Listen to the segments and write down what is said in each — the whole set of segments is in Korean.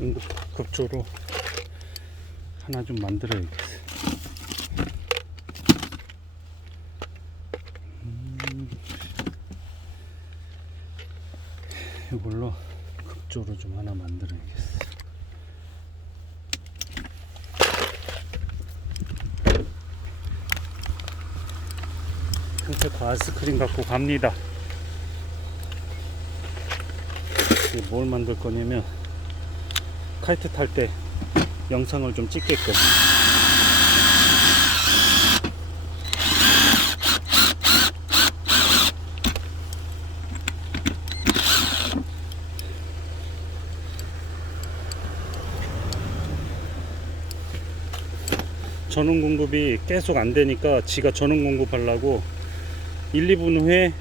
응급급조로 하나 좀 만들어야겠어. 음, 이걸로 급조로 좀 하나 만들어야겠어. 평택 아이스크림 갖고 갑니다. 뭘 만들 거냐면 카이트 탈 때 영상을 좀 찍게끔 전원 공급이 계속 안 되니까 지가 전원 공급하려고 1, 2분 후에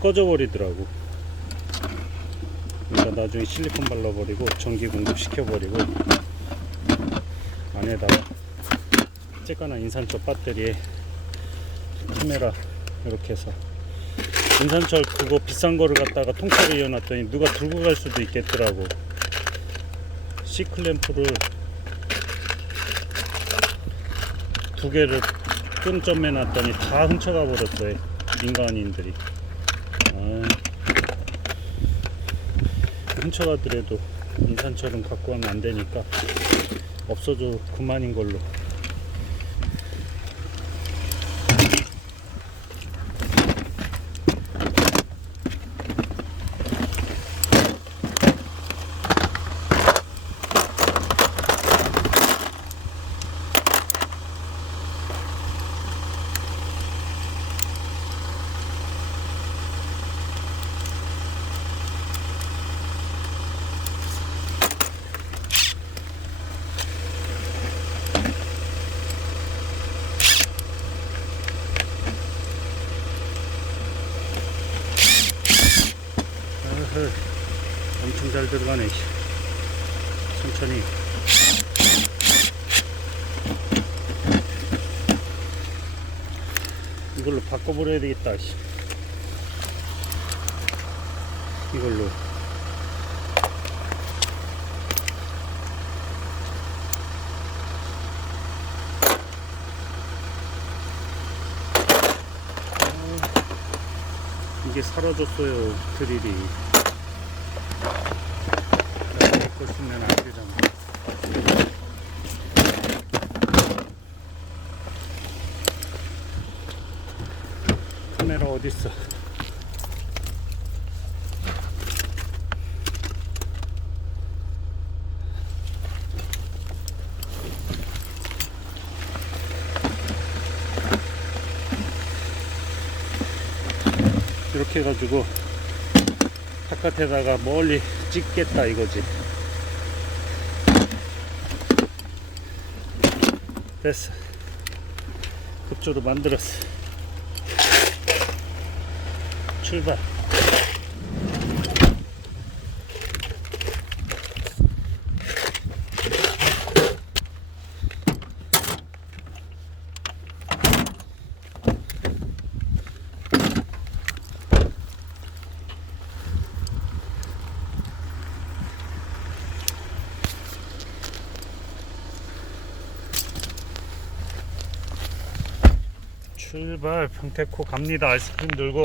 꺼져 버리더라고. 그러니까 나중에 실리콘 발라버리고 전기 공급 시켜버리고 안에다가 쬐까나 인산철 배터리에 카메라 이렇게 해서 인산철 그거 비싼 거를 갖다가 통째로 이어놨더니 누가 들고 갈 수도 있겠더라고. C클램프를 두 개를 끈점해 놨더니 다 훔쳐가 버렸어요 민간인들이 아, 훔쳐가더라도 인산철은 갖고 가면 안 되니까 없어져 그만인 걸로 어허, 엄청 잘 들어가네. 씨. 천천히. 이걸로 바꿔버려야 되겠다. 씨. 이걸로. 이게 사라졌어요 드릴이 이거 쓰면 안 되잖아 카메라 어딨어? 이렇게 해가지고 바깥에다가 멀리 찍겠다 이거지 됐어. 급조도 만들었어. 출발 출발 평택호 갑니다. 아이스크림 들고